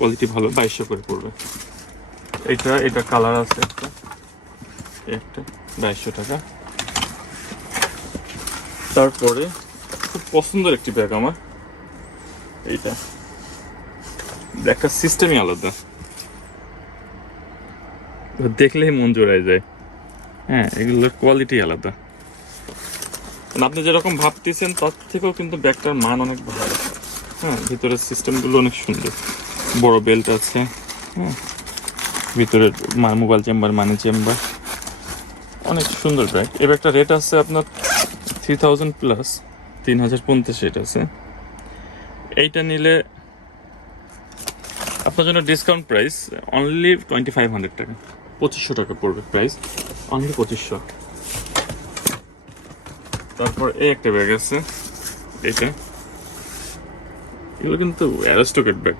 Quality ভালো, 2200 করে পড়বে। এটা কালার আছে একটা 2200 টাকা। তারপরে খুব পছন্দের একটি ব্যাগ আমার, এইটা ব্যাগটার সিস্টেমই আলাদা, দেখলেই মন জোড়ায় যায়। হ্যাঁ, এগুলোর কোয়ালিটি আলাদা, আপনি যেরকম ভাবতেছেন তার থেকেও কিন্তু ব্যাগটার মান অনেক ভালো। হ্যাঁ, ভিতরের সিস্টেমগুলো অনেক সুন্দর, বড় বেল্ট আছে। হ্যাঁ, ভিতরে মোবাইল চেম্বার, মানি চেম্বার, অনেক সুন্দর ব্যাগ। এই ব্যাগটা রেট আছে আপনার 3000 প্লাস, 3050 রেট আছে। এইটা নিলে আপনার জন্য ডিসকাউন্ট প্রাইস অনলি 2500 টাকা, 2500 টাকা পড়বে প্রাইস, অনলি 2500। তারপর এই একটা ব্যাগ আছে, এগুলো কিন্তু অ্যারিস্টোক্রেট ব্যাগ।